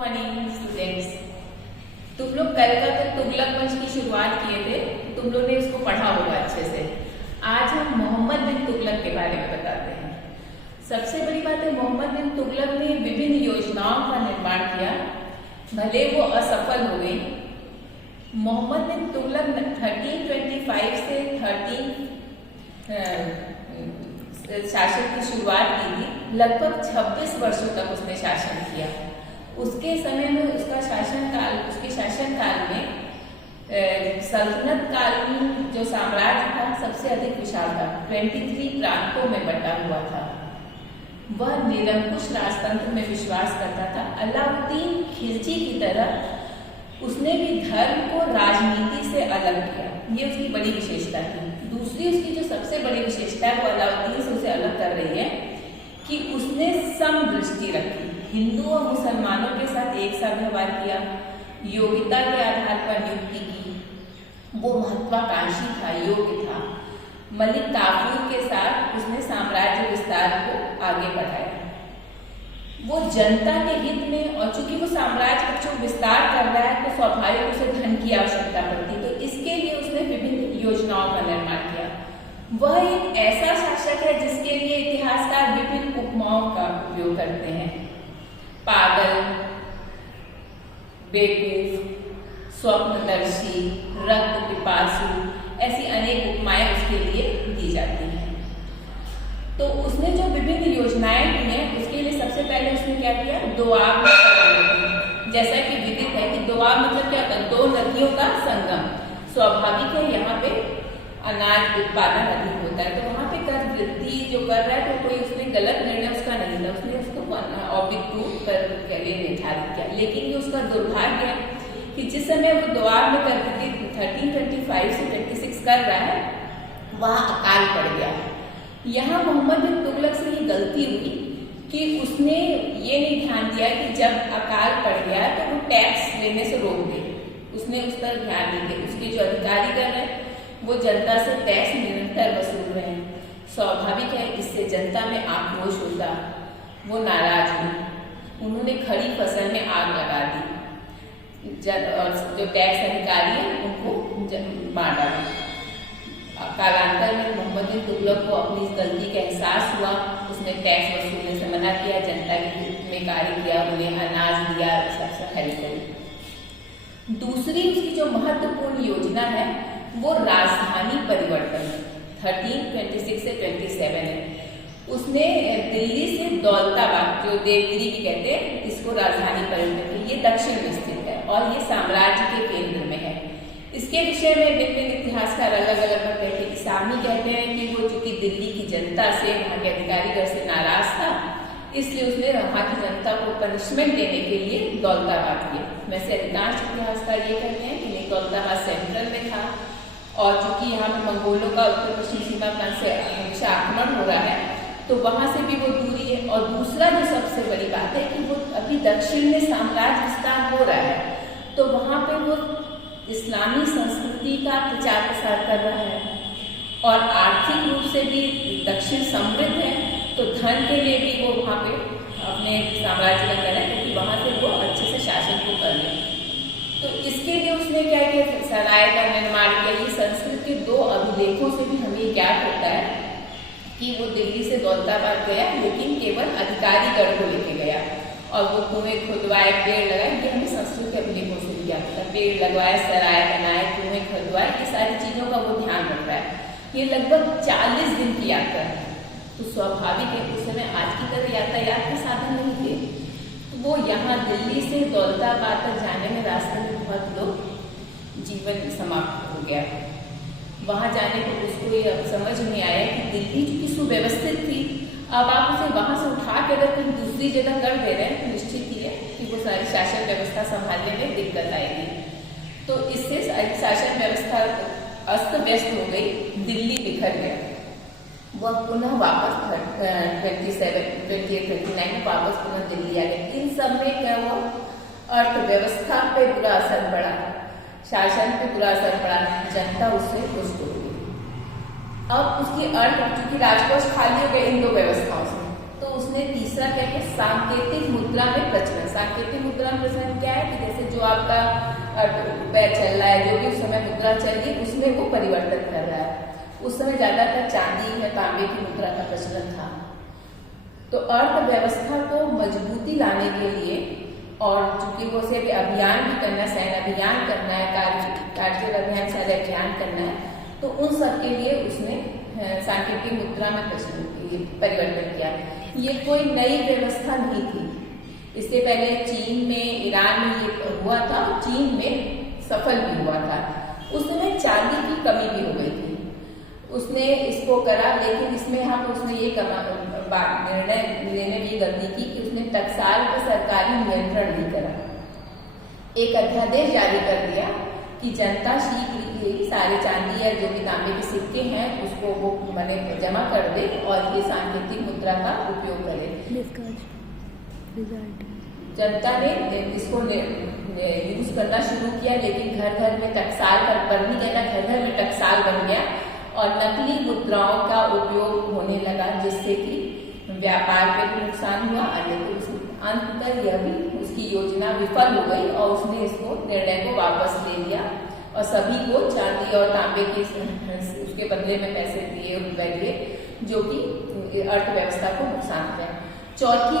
Morning students. तुम लोग कल का तो तुगलक वंश की शुरुआत किए थे, तुम लोग ने उसको पढ़ा होगा अच्छे से। आज हम मोहम्मद बिन तुगलक के बारे में बताते हैं। सबसे बड़ी बात है, मोहम्मद बिन तुगलक ने विभिन्न योजनाओं का निर्माण किया, भले वो असफल हो गई। मोहम्मद बिन तुगलक 1325 से 13 शासन की शुरुआत की थी। लगभग 26 वर्षों तक उसने शासन किया। उसके समय में उसके शासनकाल में सल्तनत कालीन जो साम्राज्य था सबसे अधिक विशाल था, 23 प्रांतों में बटा हुआ था। वह निरंकुश राजतंत्र में विश्वास करता था। अलाउद्दीन खिलजी की तरह उसने भी धर्म को राजनीति से अलग किया, ये उसकी बड़ी विशेषता थी। दूसरी उसकी जो सबसे बड़ी विशेषता है वो अलाउद्दीन से उसे अलग कर रही है कि उसने समदृष्टि रखी, हिंदू और मुसलमानों के साथ एक सा व्यवहार किया, योग्यता के आधार पर नियुक्ति की, वो महत्वाकांक्षी था, योग्य था। मलिक काफूर के साथ उसने साम्राज्य विस्तार को आगे बढ़ाया। वो जनता के हित में, और चूंकि वो साम्राज्य को विस्तार कर रहा है तो स्वाभाविक उसे धन की आवश्यकता पड़ती, तो इसके लिए उसने विभिन्न योजनाओं का निर्माण किया। वह एक ऐसा शासक है जिसके लिए इतिहासकार विभिन्न उपमाओं का उपयोग करते हैं। पागल, बेवकूफ, स्वप्नदर्शी, रक्त पिपासु, ऐसी अनेक उपमाएं उसके लिए दी जाती हैं। तो उसने जो विभिन्न योजनाएं की हैं उसके लिए सबसे पहले उसने क्या किया, दोआब, जैसा कि विदित है कि दोआब मतलब क्या होता है, दो नदियों का संगम। स्वाभाविक है यहाँ पे अनाज उत्पादन अधिक होता है, तो वहाँ पे कर वृद्धि जो कर रहा है तो कोई उसने गलत निर्णय उसका नहीं था, उसने उसको ऑब्जेक्टिव कर के लिए निर्धारित किया। लेकिन ये उसका दुर्भाग्य है कि जिस समय वो दोआब में कर वृद्धि 1325 से 26 कर रहा है, वहाँ अकाल पड़ गया। यहाँ मोहम्मद बिन तुगलक से ये गलती हुई कि उसने ये नहीं ध्यान दिया कि जब अकाल पड़ गया तो वो टैक्स लेने से रोक दे, उसने उस पर ध्यान नहीं दिया। उसके जो अधिकारीगण हैं वो जनता से टैक्स निरंतर वसूल रहे हैं। स्वाभाविक है इससे जनता में आक्रोश होता, वो नाराज हुई, उन्होंने खड़ी फसल में आग लगा दी और जो टैक्स अधिकारी हैं उनको मार डाला। कालांतर में मोहम्मद बिन तुगलक को अपनी इस गलती का एहसास हुआ, उसने टैक्स वसूलने से मना किया, जनता के हित में कार्य किया, उन्हें अनाज दिया, सबसे हेल्प करी। दूसरी उसकी जो महत्वपूर्ण योजना है वो राजधानी परिवर्तन 1326 से 27 है। उसने दिल्ली से दौलताबाद, जो देवगिरी भी कहते हैं, इसको राजधानी परिवर्तन की। ये दक्षिण में स्थित है और ये साम्राज्य के केंद्र में है। इसके विषय में विभिन्न इतिहासकार अलग अलग कहते हैं। इसामी कहते हैं कि वो चूंकि दिल्ली की जनता से, वहाँ के अधिकारीगण से नाराज था, इसलिए उसने वहाँ की जनता को पनिशमेंट देने के लिए दौलताबाद किया। वैसे अधिकांश इतिहासकार ये कहते हैं कि नहीं, दौलताबाद सेंट्रल में था और चूंकि यहाँ पे मंगोलों का उत्तर पश्चिम सीमा प्रांत से हमेशा आक्रमण हो रहा है तो वहां से भी वो दूरी है। और दूसरा जो सबसे बड़ी बात है कि वो अभी दक्षिण में साम्राज्य विस्तार हो रहा है, तो वहां पे वो इस्लामी संस्कृति का प्रचार प्रसार कर रहा है और आर्थिक रूप से भी दक्षिण समृद्ध है, तो धन के लिए भी वो वहाँ पे अपने साम्राज्य का करें क्योंकि वहाँ से वो अच्छे से शासन को कर ले। तो इसके लिए उसने क्या किया, सराय का निर्माण किया। ये संस्कृत के 2 अभिलेखों से भी हमें ज्ञात होता है कि वो दिल्ली से दौलताबाद गया, लेकिन केवल अधिकारीगण को लेके गया और वो कुएं खुदवाए, पेड़ लगाए। ये हमें संस्कृत के अभिलेखों से भी ज्ञात होता है। पेड़ लगवाए, सराय बनाए, कुएं खुदवाए, ये सारी चीजों का वो ध्यान रख रहा है। ये लगभग 40 दिन की यात्रा है। तो स्वाभाविक है उस समय आज की तरह यातायात के साधन नहीं थे, वो यहाँ दिल्ली से दौलताबाद तक जाने में रास्ते में बहुत लोग जीवन समाप्त हो गया। वहाँ जाने पर उसको ये अब समझ नहीं आया कि दिल्ली चूंकि सुव्यवस्थित थी, अब आप उसे वहाँ से उठा के अगर कहीं दूसरी जगह कर दे रहे हैं तो निश्चित ही है कि वो सारी शासन व्यवस्था संभालने में दिक्कत आएगी। तो इससे सारी शासन व्यवस्था अस्त व्यस्त हो गई, दिल्ली बिखर गया। वह पुनः वापस 29 में वापस पुनः दिल्ली आ गए। इन सब में क्या हुआ, अर्थव्यवस्था पे बुरा असर पड़ा, शासन पे बुरा असर पड़ा, जनता उससे रुष्ट हो गई। अब उसकी चूंकि राजकोष खाली हो गए इन 2 व्यवस्थाओं से, तो उसने उसने तीसरा क्या है, सांकेतिक मुद्रा में प्रचलन। सांकेतिक मुद्रा में प्रचलन क्या है कि जैसे जो आपका रुपया चल रहा है, जो भी उस समय मुद्रा चल रही है उसमें वो परिवर्तन कर रहा है। उस समय ज्यादातर चांदी या तांबे की मुद्रा का प्रचलन था। तो अर्थव्यवस्था को मजबूती लाने के लिए और चूंकि वो से अभियान भी करना, सैन्य अभियान करना है, कार्य अभियान, सैन्य अभियान करना है, तो उन सब के लिए उसने सांकेतिक मुद्रा में परिवर्तन किया। ये कोई नई व्यवस्था नहीं थी, इससे पहले चीन में, ईरान में ये हुआ था और चीन में सफल भी हुआ था। उस समय चांदी की कमी भी हो गई थी, उसने इसको करा, लेकिन इसमें यहाँ पर उसने ये निर्णय लेने में गलती की कि उसने टकसाल पर सरकारी नियंत्रण नहीं करा। एक अध्यादेश जारी कर दिया कि जनता शीघ्र ही सारे चांदी या जो भी तांबे के सिक्के हैं उसको वो मैंने जमा कर दे और ये सांकेतिक मुद्रा का उपयोग करे। जनता ने इसको यूज करना शुरू किया, लेकिन घर घर में टकसाल पर नहीं गया, घर घर में टकसाल बन गया और नकली मुद्राओं का उपयोग होने लगा, जिससे कि व्यापार पे भी नुकसान हुआ। अंततः यह भी उसकी योजना विफल हो गई और उसने इसको निर्णय को वापस ले लिया और सभी को चांदी और तांबे के उसके बदले में पैसे दिए, रुपए दिए, जो कि अर्थव्यवस्था को नुकसान है। चौथी